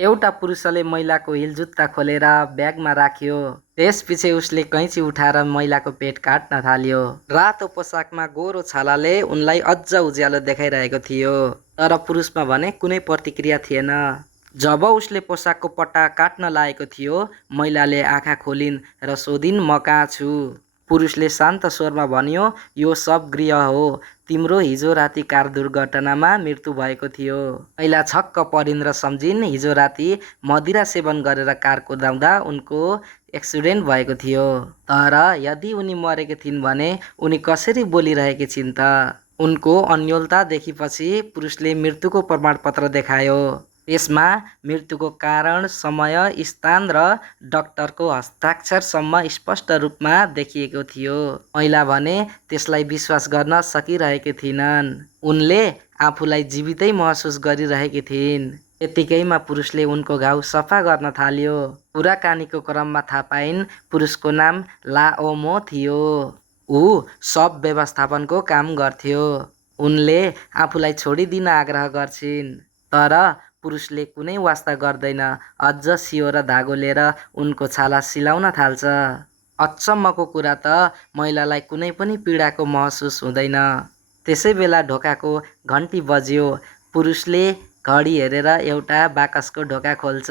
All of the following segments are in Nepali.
एउटा पुरुषले महिलाको हिलजुत्ता खोलेर ब्यागमा राख्यो। त्यसपछि उसले कैँची उठाएर महिलाको पेट काट्न थाल्यो। रातो पोसाकमा गोरो छालाले उनलाई अझ उज्यालो देखाइरहेको थियो, तर पुरुषमा भने कुनै प्रतिक्रिया थिएन। जब उसले पोसाकको पट्टा काट्न लागेको थियो, महिलाले आँखा खोलिन् र सोधिन्, म कहाँ छु? पुरुषले शान्त स्वरमा भन्यो, यो शवगृह हो। तिम्रो हिजो राति कार दुर्घटनामा मृत्यु भएको थियो। महिला छक्क परिन् र सम्झिन्, हिजो राति मदिरा सेवन गरेर कार कुदाउँदा उनको एक्सिडेन्ट भएको थियो। तर यदि उनी मरेकी थिइन् भने उनी कसरी बोलिरहेकी छिन् त? उनको अन्योलता देखेपछि पुरुषले मृत्युको प्रमाणपत्र देखायो। त्यसमा मृत्युको कारण, समय, स्थान र डाक्टरको हस्ताक्षरसम्म स्पष्ट रूपमा देखिएको थियो। महिला भने त्यसलाई विश्वास गर्न सकिरहेकी थिइनन्। उनले आफूलाई जीवितै महसुस गरिरहेकी थिइन्। त्यतिकैमा पुरुषले उनको घाउ सफा गर्न थाल्यो। कुराकानीको क्रममा थाहा पाइन् पुरुषको नाम लाओमो थियो। ऊ शव व्यवस्थापनको काम गर्थ्यो। उनले आफूलाई छोडिदिन आग्रह गर्छिन्, तर पुरुषले कुनै वास्ता गर्दैन। अझ सियो र धागो लिएर उनको छाला सिलाउन थाल्छ। अचम्मको कुरा त महिलालाई कुनै पनि पीडाको महसुस हुँदैन। त्यसै बेला ढोकाको घन्टी बज्यो। पुरुषले घडी हेरेर एउटा बाकसको ढोका खोल्छ,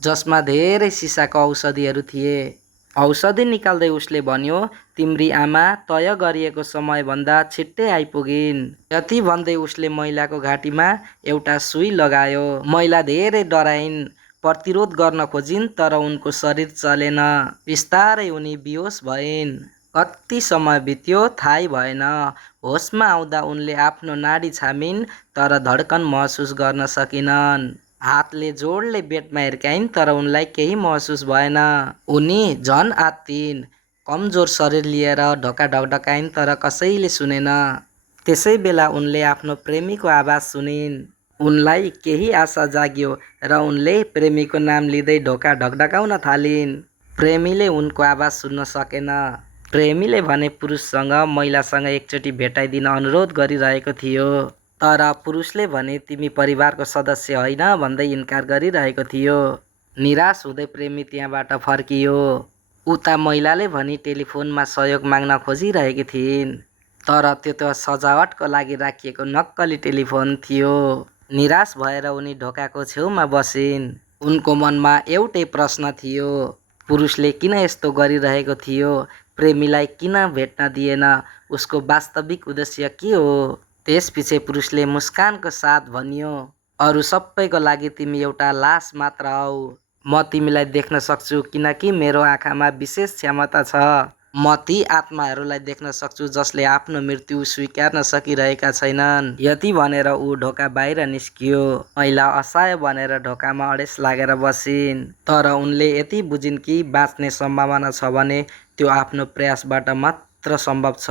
जसमा धेरै सिसाको औषधिहरू थिए। औषधि निकाल्दै उसले भन्यो, तिम्री आमा तय गरिएको समयभन्दा छिट्टै आइपुगिन्। यति भन्दै उसले महिलाको घाँटीमा एउटा सुई लगायो। महिला धेरै डराइन्, प्रतिरोध गर्न खोजिन्, तर उनको शरीर चलेन। बिस्तारै उनी बेहोस भइन्। कति समय बित्यो थाहै भएन। होसमा आउँदा उनले आफ्नो नाडी छामिन्, तर धड्कन महसुस गर्न सकिनन्। हातले जोडले बेडमा हिर्काइन्, तर उनलाई केही महसुस भएन। उनी झन आत्तिइन्। कमजोर शरीर लिएर ढोका ढकढकाइन्, तर कसैले सुनेन। त्यसै बेला उनले आफ्नो प्रेमीको आवाज सुनिन्। उनलाई केही आशा जाग्यो र उनले प्रेमीको नाम लिँदै ढोका ढकढकाउन थालिन्। प्रेमीले उनको आवाज सुन्न सकेन। प्रेमीले भने पुरुषसँग महिलासँग एकचोटि भेटाइदिन अनुरोध गरिरहेको थियो, तर पुरुषले भने तिमी परिवारको सदस्य होइन भन्दै इन्कार गरिरहेको थियो। निराश हुँदै प्रेमी त्यहाँबाट फर्कियो। उता महिलाले भने टेलिफोनमा सहयोग माग्न खोजिरहेकी थिइन्, तर त्यो त सजावटको लागि राखिएको नक्कली टेलिफोन थियो। निराश भएर उनी ढोकाको छेउमा बसिन्। उनको मनमा एउटै प्रश्न थियो, पुरुषले किन यस्तो गरिरहेको थियो? प्रेमीलाई किन भेट्न दिएन? उसको वास्तविक उद्देश्य के हो? त्यसपछि पुरुषले मुस्कानको साथ भन्यो, अरू सबैको लागि तिमी एउटा लास मात्र हौ। म तिमीलाई देख्न सक्छु किनकि मेरो आँखामा विशेष क्षमता छ। म ती आत्माहरूलाई देख्न सक्छु जसले आफ्नो मृत्यु स्वीकार्न सकिरहेका छैनन्। यति भनेर ऊ ढोका बाहिर निस्कियो। महिला असहाय बनेर ढोकामा अडेस लागेर बसिन्, तर उनले यति बुझिन् कि बाँच्ने सम्भावना छ भने त्यो आफ्नो प्रयासबाट मात्र सम्भव छ।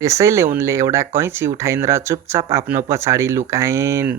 त्यसैले उनले एउटा कैँची उठाइन् र चुपचाप आफ्नो पछाडि लुकाइन्।